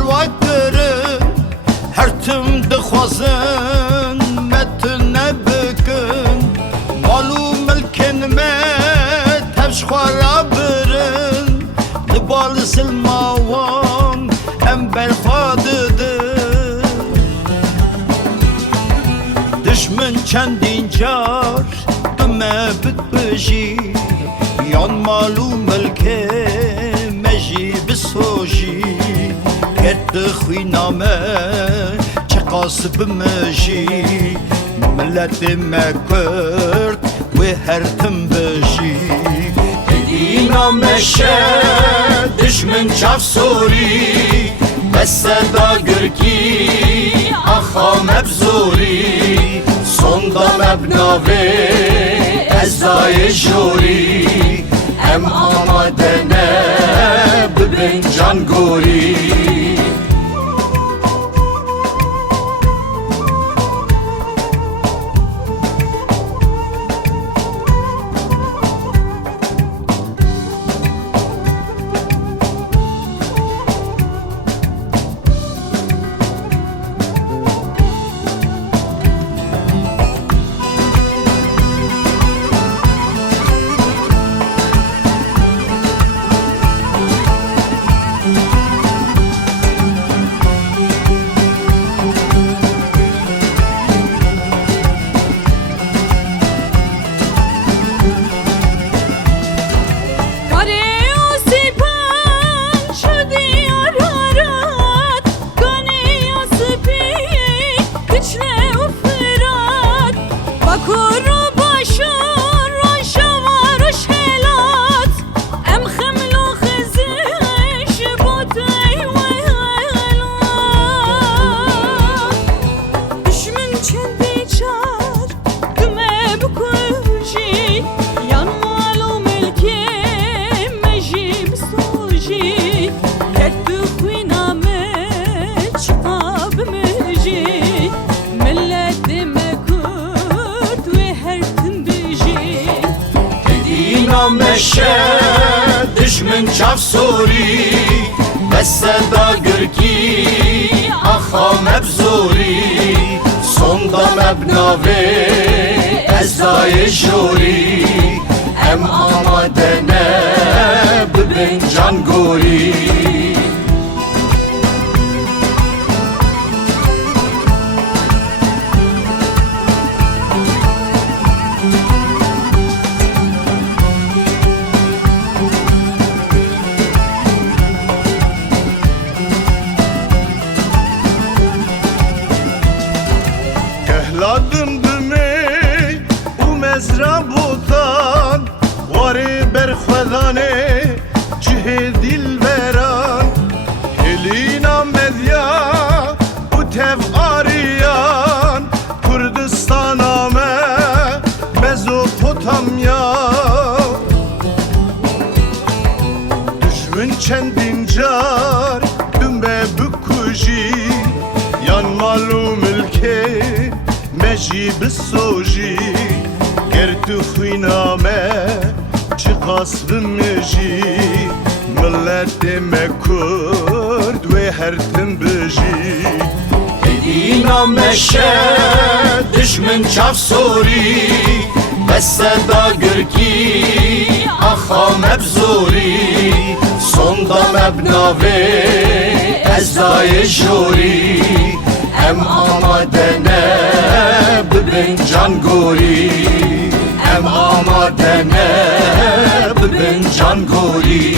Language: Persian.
وکرن هر تم دخوازن متن بکن مالو ملکن ما تفش خورا برن لبال سلماوان ام برخوادده دشمن چندین جار دمه بکبجی یان مالو ملکه مجی بسوجی گرد خوی نامه چه قاسب مجی ملت مکرد و هر تم بجی اینا مشه دشمن چاف سوری بس صدا گرکی آخا مبزوری sonda mebnave ezayı jori em amadene bibin can gori meşe düşmün çaf suri bes seda gürki axa mebzuri sonda mebnave ezayı jori em amadene bibin can gori Ladım düme u mezra botan Vari berxwedane cihê dilveran Helîna medya u tev ariyan Kurdistana me Mezopotamya Düşmün çendin car düme bükujî Yan malum ülke مجی بسوجی گرد خوینامه چی قصد مجی ملت مکرد و هر تن بجی اینا مشه دشمن چاف سوری بس صدا گرکی آخا مبزوری sonda mebnave ezayı jori em amadene bibin can gori em amadene bibin can gori